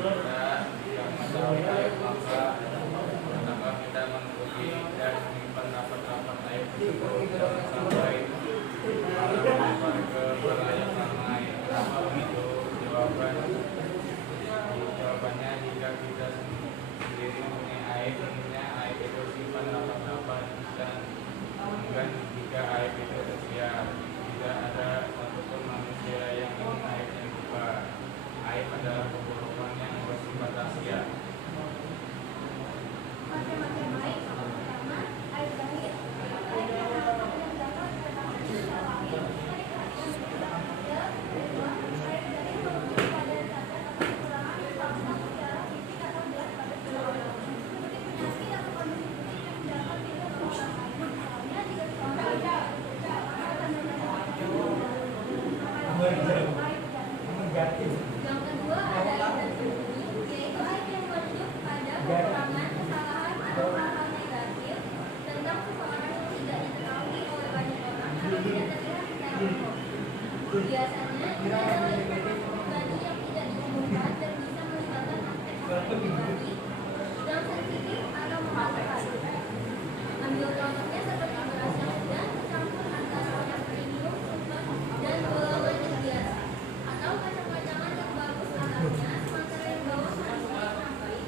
Jika mengetahui aib maka hendaklah kita menutupi dan menyimpan rapat-rapat aib tersebut, jangan sampai melempar ke khalayak ramai. Kenapa begitu? Jawabannya jika kita sendiri mempunyai aib, tentunya aib itu simpan rapat-rapat, dan enggan jika aib itu tersiar. Tidak ada satupun manusia yang ingin aibnya dibuka. Aib adalah keburukan yang bersifat rahasia. Macam-macam aib. Pertama, aib zahir. Aib yang dapat menunjukkan tentang sesuatu lain. Kedua, aib zahir merujuk pada cacat atau kekurangan bangsa secara fisik atau jelas pada seseorang, seperti penyakit atau kondisi fisik yang dapat dilihat oleh orang lain. Misalnya jika seseorang yang kedua ada aib tersembunyi, yaitu aib yang merujuk pada kekurangan, kesalahan atau hal-hal negatif tentang seseorang yang tidak diketahui oleh banyak orang atau tidak terlihat secara umum. Biasanya ini adalah informasi pribadi yang tidak diumumkan dan bisa melibatkan aspek-aspek pribadi yang sensitif atau membahayakan. Ambil contohnya seperti beras yang sudah tercampur antara beras premium, super, dan golongan yang biasa, atau kacang-kacangan yang bagus alatnya sementara yang bawah manisnya kurang baik.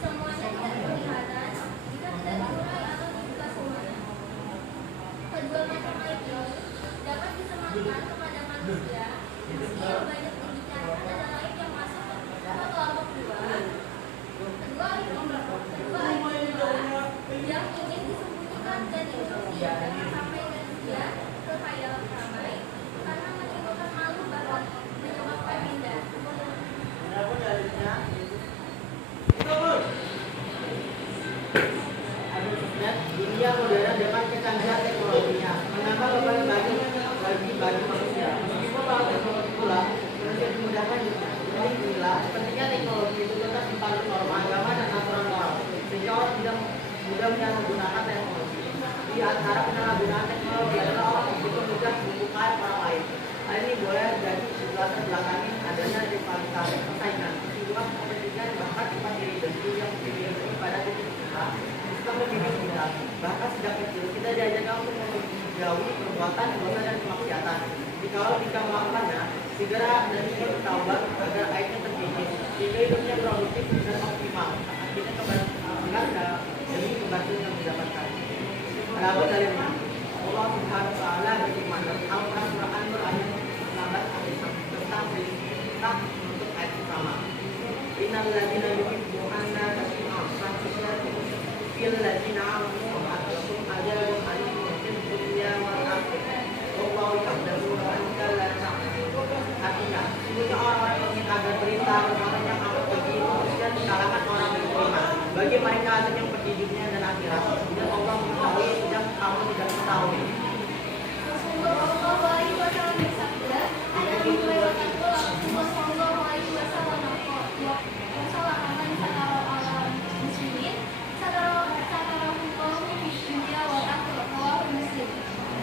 Semuanya tidak kelihatan jika tidak diurai atau dibuka semuanya. Kedua macam aib ini dapat disematkan kepada manusia, meski yang banyak dibicarakan adalah aib yang masuk ke kelompok dua. Kedua aib yang ingin disembunyikan dan diusia, jangan sampai manusia terkhayalan ramai karena menimbulkan malu bahkan menyebabkan pindah. Dunia modern dengan kecanggihan teknologinya menambah beban bagi manusia. Meskipun kalau teknologi pula manusia dimudahkan jadi inilah pentingnya teknologi itu tetap dipantau norma agama dan aturan moral sehingga orang tidak mudah menyalahgunakan teknologi. Di antara penyalahgunaan teknologi adalah orang begitu mudah membuka orang lain. Hal ini boleh jadi latar belakangi adanya rivalitas, persaingan, kesibukan, kepentingan, bahkan sifat diri sendiri yang diberikan pada diri kita. Kita mendidik kita, bahkan sejak kecil kita diajarkan untuk menjauhi perbuatan dosa dan kemaksiatan. Jikalau kita melakukannya, segera dan ingin bertaubat agar aibnya terkikis, sehingga hidupnya produktif dan optimal. Akhirnya keberhasilan demi keberhasilan yang didapatkan. Adapun dalilnya, Allah Subhanahu wa Ta'ala berfirman dalam Al-Quran surah An-Nur ayat 19 tentang perintah untuk ayat pertama. Innal ladzina yuhibbuna an tasma'a fil ladzina amanu wa lahum ajrun 'alimun fid dunya wal akhirah. Wallahu yaqdiru wa anta la ta'lamun. Artinya, sesungguhnya orang-orang yang ingin agar perintah orang yang amat bagi manusia di kalangan orang yang beriman. Bagi mereka ada yang di dunia dan akhirat. Dan Allah mengetahui sejak kamu tidak mengetahui. Rasulullah Shallallahu Alaihi Wasallam bersabda, ada dua Rasulullah Shallallahu Alaihi Wasallam Wasallam satara orang muslimin satara hukum di dunia wal akhirah. Rawahu Muslim.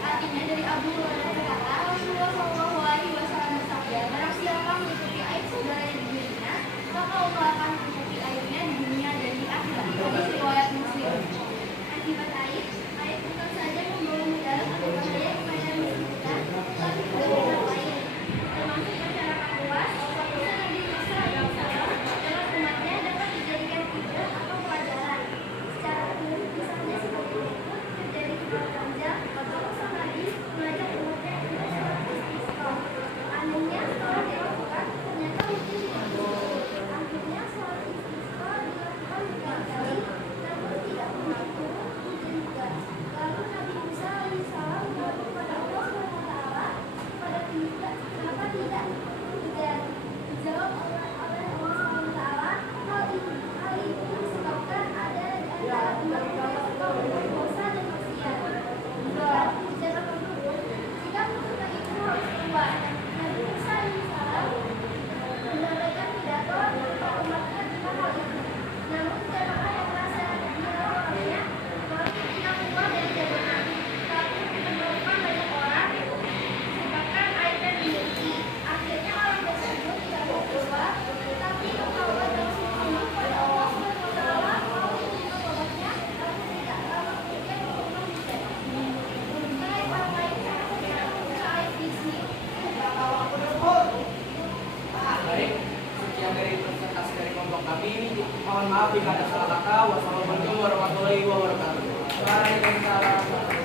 Artinya dari Abu Hurairah berkata, Rasulullah Shallallahu Alaihi Wasallam bersabda, barang siapa menutupi aib saudaranya di dunia, maka Allah akan menutupi aibnya di dunia dan di akhirat. Hadis riwayat Muslim. Akibat aib bukan saja membawa mudarat atau bahaya kepada musuh kita, tapi juga pihak lain, termasuk masyarakat luas, khususnya di Mesir dan Salam, dengan umatnya dapat dijadikan hibah atau pelajaran. Secara umum, misalnya seperti berikut terjadi hal ganjil atau sang Nabi mengajak umatnya untuk sholat istiqomah. Anehnya, sholat dilakukan ternyata mungkin tidak boleh. Akhirnya sholat yang dari presentasi dari kelompok kami. Mohon maaf jika ada salah kata. Wassalamualaikum warahmatullahi wabarakatuh. Waalaikumsalam.